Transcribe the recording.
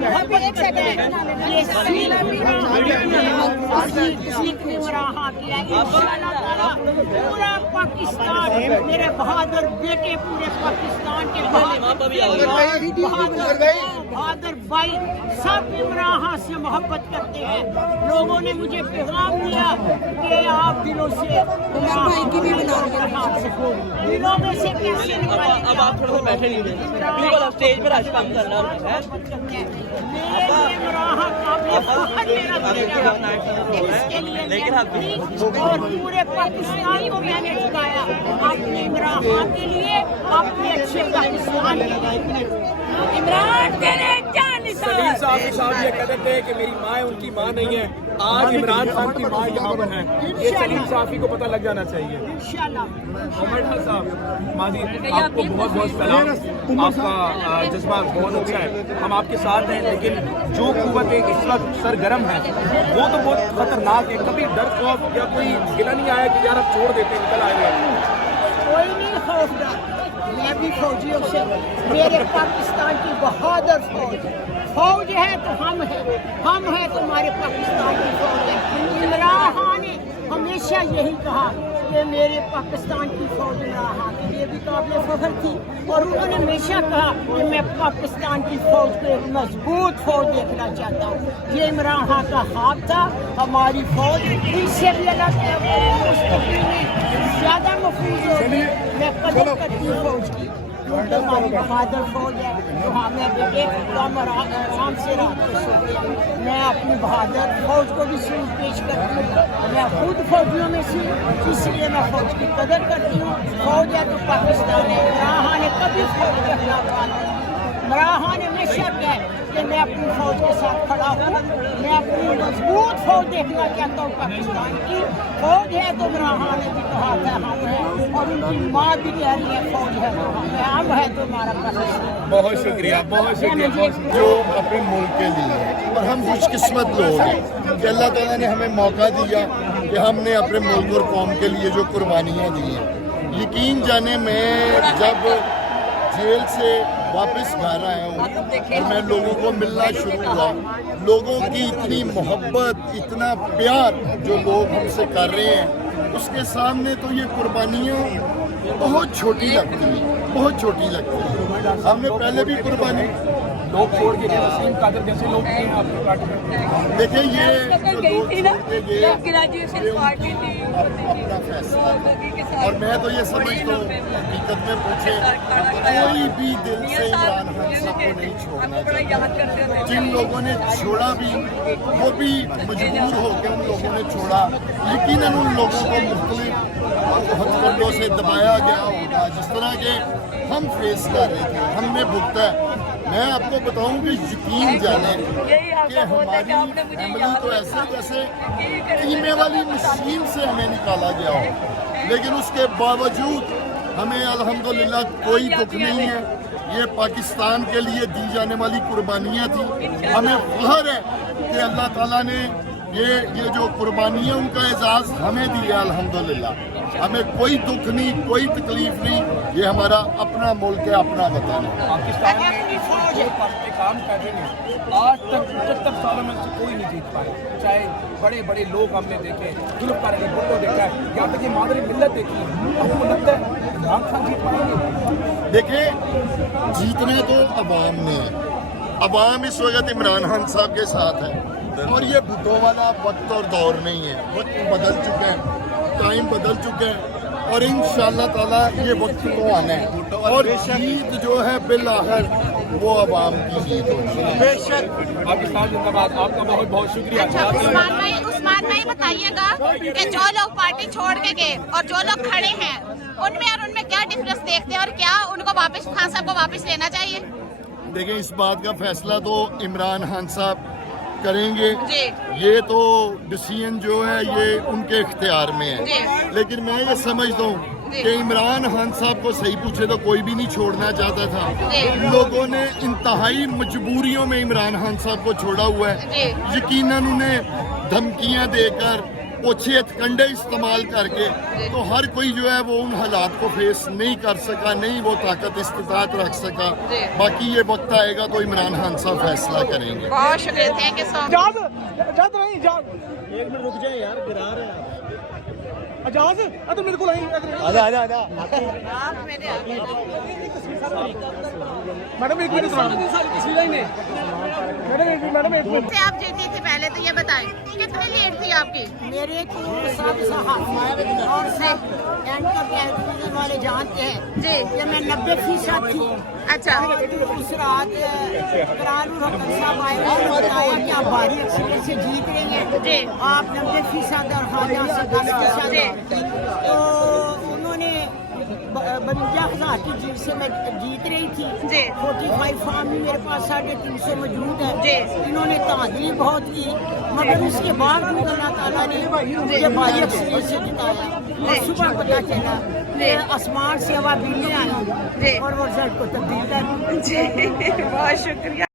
मोहब्बत करते हैं। ये सीख ने वहाँ किया। इंशाअल्लाह ताला पूरा पाकिस्तान, मेरे बहादुर बेटे पूरे पाकिस्तान के बहादुर भाई सब इमरान से मोहब्बत करते हैं। लोगों ने मुझे पैगाम दिया कि आप दिलों से दिलों में से कैसे निकालेंगे। अब आप थोड़ा सा बैठे नहीं देंगे, बिल्कुल आप स्टेज पर आज काम करना है। लेकिन और पूरे पाकिस्तान को मैंने झुकाया अपने इमरान खान के लिए, अपने अच्छे पाकिस्तान के लिए। इमरान तेरे जान सलीम साहब ये कहते थे कि मेरी माँ है, उनकी माँ नहीं है। आज इमरान खान की माँ यहाँ पर है, ये सलीम साहब को पता लग जाना चाहिए। इंशाअल्लाह उमर खान साहब, माजी आपको बहुत बहुत सलाम, आपका जज्बा बहुत अच्छा है, हम आपके साथ हैं। लेकिन जो कुव्वतें इस वक्त सरगर्म हैं वो तो बहुत खतरनाक है। कभी डर खौफ या कोई गिला नहीं आया कि यार अब छोड़ देते निकल आएगा? कोई नहीं खौफदार, मैं भी फौजियों से, मेरे पाकिस्तान की बहादुर फौज है तो हम है तो हमारे पाकिस्तान की फौज है। इमरान खान ने हमेशा यही कहा कि मेरे पाकिस्तान की फौज इमरान खान के लिए भी काबिल फख्र थी, और उन्होंने हमेशा कहा कि मैं पाकिस्तान की फौज को एक मजबूत फौज देखना चाहता हूँ। ये इमरान खान का ख्वाब था। हमारी फौज इनसे भी अलग है, मुस्तकिल में ज़्यादा मफूज होगी। मैं कदर करती हूँ फौज की, क्योंकि हमारी बहादुर फौज है। तो हमें बेटे कम आराम से रात को सोते हैं। मैं अपनी बहादुर फौज को भी सलूट पेश करती हूँ। मैं खुद फौजियों में से, इसलिए मैं फौज की कदर करती हूँ। फौज है तो पाकिस्तान है। इमरान खान ने कभी फौज के खिलाफ बात नहीं की। इमरान खान ने हमेशा कहा कि मैं अपनी फौज के साथ खड़ा हूँ। मैं अपनी मजबूत फौज देखना चाहता हूँ। पाकिस्तान की फौज है तो इमरान खान ने भी कहा था हम हैं, और उनकी माँ भी कह रही है फौज है तो हम है तो हमारा पाकिस्तान। बहुत शुक्रिया, बहुत शुक्रिया। जो अपने मुल्क के लिए, और हम खुशकिस्मत लोग हैं कि अल्लाह ताला ने हमें मौका दिया कि हमने अपने मुल्क और कौम के लिए जो कुर्बानियाँ दी हैं। यकीन जाने मैं जब जेल से वापस घर आया हूँ और मैं लोगों को मिलना शुरू हुआ, लोगों की इतनी मोहब्बत, इतना प्यार जो लोग हमसे कर रहे हैं, उसके सामने तो ये कुर्बानियाँ बहुत छोटी लगती हैं, बहुत छोटी लगती हैं। हमने पहले भी कुर्बानी लोग छोड़ के गए, वसीम कादर जैसे लोग हैं आपके पार्टी में। देखिए ये ग्रेजुएशन पार्टी थी अपना फैसला था, और मैं तो ये समझता हूँ हकीकत में पूछे कोई भी दिल से इमरान खान साहब को नहीं छोड़ना चाहिए। जिन लोगों ने छोड़ा भी वो भी मजबूर हो के उन लोगों ने छोड़ा। यकीनन उन लोगों को मुख्तलिफ हथकंडों से दबाया गया होगा, जिस तरह के हम फेस कर रहे थे, हमने भुगता है। मैं आपको बताऊं कि यकीन जाने कि हमारी फैमिली तो ऐसे जैसे कीमे वाली मशीन से हमें निकाला गया हो, लेकिन उसके बावजूद हमें अल्हम्दुलिल्लाह कोई दुख नहीं है। ये पाकिस्तान के लिए दी जाने वाली कुर्बानियाँ थी। हमें फख्र है कि अल्लाह ताला ने ये जो कुर्बानियाँ उनका एजाज़ हमें दिया अल्हम्दुलिल्लाह। हमें कोई दुख नहीं, कोई तकलीफ नहीं। ये हमारा अपना मुल्क है, अपना वतन है। पाकिस्तान में जो पार्टी काम कर रहे हैं, आज तक 75 सालों में से कोई नहीं जीत पाए। चाहे बड़े बड़े लोग हमने देखे, जुल्फ़िकार अली भुट्टो देखा है, यहाँ तक ये मादरी मिल्लत देखी है। आपको लगता है इमरान खान जीत पाएंगे? देखिए, जीतना तो अवाम ने है। अवाम इस वक्त इमरान खान साहब के साथ है, और ये भुट्टो वाला वक्त और दौर नहीं है। वक्त बदल चुके हैं, टाइम बदल चुके हैं, और इंशाअल्लाह ताला ये वक्त तो आना है, और जीत जो है बिलाखिर वो अवाम की जीत होगी। बेशक। पाकिस्तान जिंदाबाद। आपका बहुत बहुत शुक्रिया। अच्छा, उस्मान भाई बताइएगा कि जो लोग पार्टी छोड़ के गए और जो लोग खड़े हैं उनमें और उनमें क्या डिफरेंस देखते हैं, और क्या उनको वापस खान साहब को वापस लेना चाहिए? देखिए, इस बात का फैसला तो इमरान खान साहब करेंगे। जी। ये तो डिसीजन जो है ये उनके इख्तियार में है, लेकिन मैं ये समझता हूँ कि इमरान खान साहब को सही पूछे तो कोई भी नहीं छोड़ना चाहता था। लोगों ने इंतहाई मजबूरियों में इमरान खान साहब को छोड़ा हुआ है। यकीनन उन्हें धमकियां देकर ओछे हथकंडे इस्तेमाल करके, तो हर कोई जो है वो उन हालात को फेस नहीं कर सका, नहीं वो ताकत इस्तिताअत रख सका। बाकी ये वक्त आएगा तो इमरान खान साहब फैसला करेंगे। बहुत शुक्रिया, थैंक यू सो मच। एक मिनट रुक जाए यार, गिरा रहे हैं आप मेरे आगे से आप जीती थी पहले, तो ये बताएं कितनी लीड थी आपकी? मेरे को सब साहब और सब एंकर टेलीविजन वाले जानते हैं जी। कि मैं 90% थी। अच्छा, उस रात करारू हसन साहब आए, उन्होंने बताया कि आप भारी अक्सरियत से जीत रही हैं, जी। आप 90% और खाजा से 10%। तो उन्होंने 52,000 की जीत से मैं जीत रही थी जी। 45 फार्म भी मेरे पास 350 मौजूद है जी। इन्होंने तादरी बहुत की, मगर उसके बावजूद अल्लाह ताला ने मुझे भारी अक्सरियत से जिताया। और सुबह पता चला कि आसमान से हवा बिजली आई जी। और वो रिजल्ट को तब्दील कर दी। जी बहुत शुक्रिया।